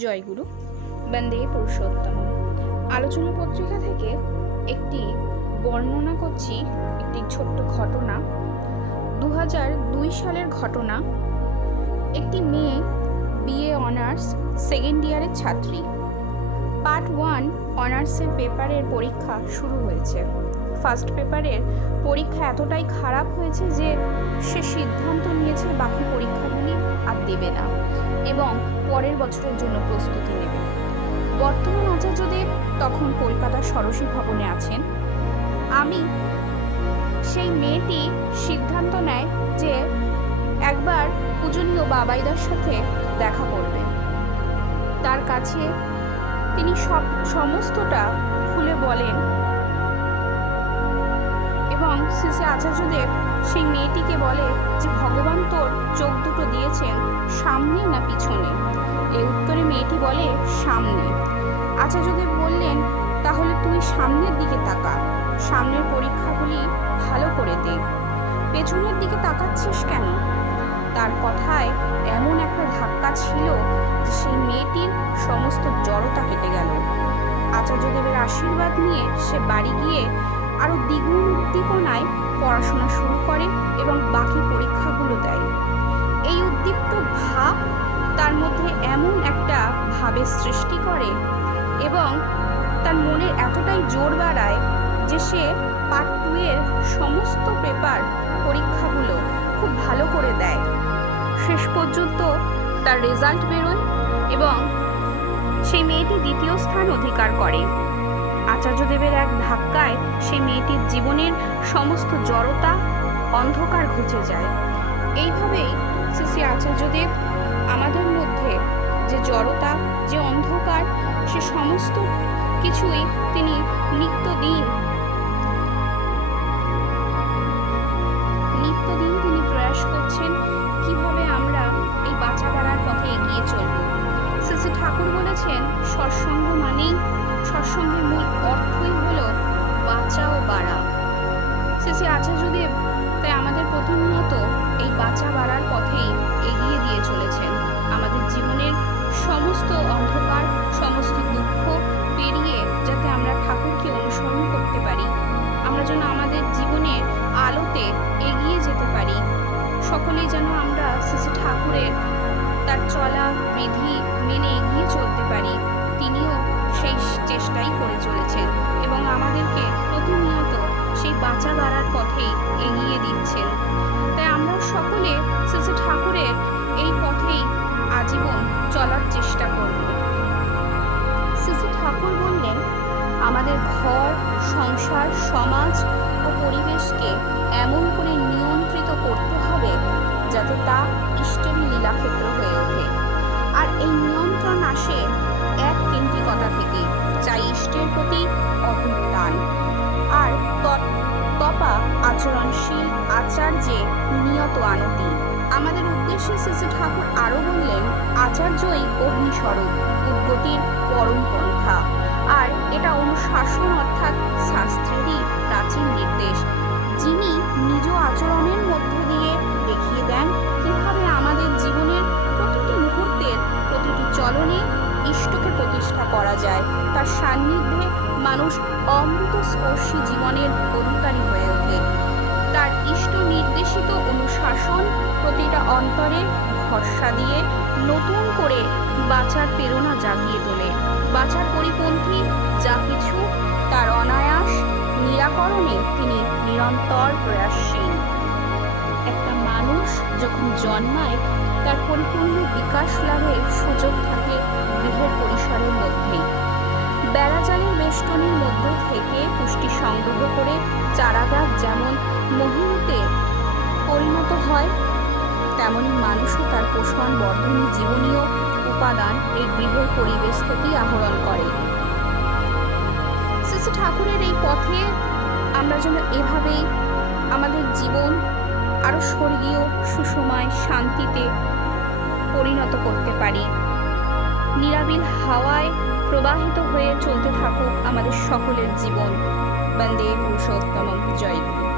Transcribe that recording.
জয়গুরু, বন্দে পুরুষোত্তম। আলোচনা পত্রিকা থেকে একটি বর্ণনা করছি, একটি ছোট্ট ঘটনা। 2002 সালের ঘটনা। একটি মেয়ে বিএ অনার্স সেকেন্ড ইয়ারের ছাত্রী। পার্ট 1 অনার্সের পেপারের পরীক্ষা শুরু হয়েছে। ফার্স্ট পেপারের পরীক্ষা এতটাই খারাপ হয়েছে যে সে সিদ্ধান্ত নিয়েছে বাকি পরীক্ষাগুলি আর দেবে না এবং পরের বছরের জন্য প্রস্তুতি নেবে। বর্তমান আচার্যদেব তখন কলকাতা সরস্বতী ভবনে আছেন। সেই মেয়েটি সিদ্ধান্ত নেয় যে একবার পূজনীয় বাবাইদার সাথে দেখা করবে। তার কাছে তিনি সমস্তটা খুলে বলেন এবং শ্রী আচার্যদেব সেই মেয়েটিকে বলে যে ভগবান তোর চোখ দুটো দিয়েছেন সামনে না পিছনে? এই উত্তরে মেয়েটি বলে সামনে। আচার্যদেব বললেন তাহলে তুই সামনের দিকে তাকা, সামনের পরীক্ষাগুলি ভালো করে দে, পেছনের দিকে তাকাচ্ছিস কেন? তার কথায় এমন একটা ধাক্কা ছিল যে সেই মেয়েটির সমস্ত জড়তা কেটে গেল। আচার্যদেবের আশীর্বাদ নিয়ে সে বাড়ি গিয়ে আরো দ্বিগুণ উদ্দীপনায় পড়াশোনা শুরু করে এবং বাকি পরীক্ষাগুলো দেয়। এই উদ্দীপ্ত ভাব তার মধ্যে এমন একটা ভাবের সৃষ্টি করে এবং তার মনের এতটাই জোর বাড়ায় যে সে পার্ট 2 এর সমস্ত পেপার পরীক্ষাগুলো খুব ভালো করে দেয়। শেষ পর্যন্ত তার রেজাল্ট বেরোয় এবং সেই মেয়েটি দ্বিতীয় স্থান অধিকার করে। আচার্যদেবের এক ধাক্কায় সেই মেয়েটির জীবনের সমস্ত জড়তা অন্ধকার ঘুচে যায়। এইভাবেই শ্রী আচার্যদেব আমাদের মধ্যে যে জড়তা, যে অন্ধকার, সে সমস্ত কিছুই তিনি নিত্যদিন তিনি প্রয়াস করছেন কিভাবে আমরা এই বাঁচা বাড়ার পথে এগিয়ে চলব। শ্রী ঠাকুর বলেছেন সৎসঙ্গের মূল অর্থই হলো বাঁচা ও বাড়া। শ্রী আচার্যদেব তাই আমাদের প্রতিনিয়ত এই বাঁচা বাড়ার পথেই এগিয়ে দিয়ে চলেছেন। আমাদের জীবনের সমস্ত অন্ধকার, সমস্ত দুঃখ পেরিয়ে যাতে আমরা ঠাকুরকে অনুসরণ করতে পারি, আমরা যেন আমাদের জীবনের আলোতে এগিয়ে যেতে পারি, সকলেই যেন আমরা শ্রী ঠাকুরের তার চলা বিধি মেনে এগিয়ে চলতে পারি, তিনিও সেই চেষ্টাই করে চলেছেন এবং আমাদেরকে প্রতিনিয়ত সেই বাঁচা বাড়ার পথেই এগিয়ে দিচ্ছেন। তাই আমরা সকলে শ্রী ঠাকুরের এই পথেই আজীবন চলার চেষ্টা করব। শ্রী ঠাকুর বললেন আমাদের ঘর, সংসার, সমাজ ও পরিবেশকে এমন করে নিয়ন্ত্রিত করতে হবে যাতে তা ইষ্টেরই লীলাক্ষেত্র হয়ে ওঠে। আর এই নিয়ন্ত্রণ আসে এক কেন্দ্রিকতা থেকে, চাই ইষ্টের প্রতি অটুট টান আর তপা আচরণশীল আচার্যে নিয়ত আনতি। আমাদের উদ্দেশ্যে শ্রী ঠাকুর আরও বললেন আচার্যই অগ্নিস্বরূপ, উদ্গতির পরম পন্থা। আর এটা অনুশাসন অর্থাৎ শাস্ত্রেরই প্রাচীন নির্দেশ, যিনি নিজ আচরণের মধ্যে দিয়ে দেখিয়ে দেন কিভাবে আমাদের জীবনের প্রতিটি মুহূর্তের প্রতিটি চলনে ইষ্টকে প্রতিষ্ঠা করা যায়। তার সান্নিধ্যে মানুষ অমৃত স্পর্শী জীবনের অধিকারী হয়ে ওঠে। তার ইষ্ট নির্দেশিত অনুশাসন প্রতিটা অন্তরে ভরসা দিয়ে নতুন করে বাঁচার প্রেরণা জাগিয়ে তোলে। বাঁচার পরিপন্থী যা কিছু তার অনায়াস নিরাকরণে তিনি নিরন্তর প্রয়াসশীল। একটা মানুষ যখন জন্মায় তার পরিপূর্ণ বিকাশ লাভের সুযোগ থাকে গৃহের পরিসরের মধ্যেই। বেড়াজালের বেষ্টনীর মধ্য থেকে পুষ্টি সংগ্রহ করে চারাগাছ যেমন মহিমতে পরিণত হয়, তেমনি মানুষও তার পোষণ বর্ধনী জীবনীয় উপাদান এই গৃহের পরিবেশ থেকেই আহরণ করে। শ্রী ঠাকুরের এই পথে আমরা যেন এভাবেই আমাদের জীবন আরো স্বর্গীয় সুসময় শান্তিতে পরিণত করতে পারি। নিরাবিল হাওয়ায় প্রবাহিত হয়ে চলতে থাকুক আমাদের সকলের জীবন। বন্দে পুরুষোত্তম। জয় গুরু।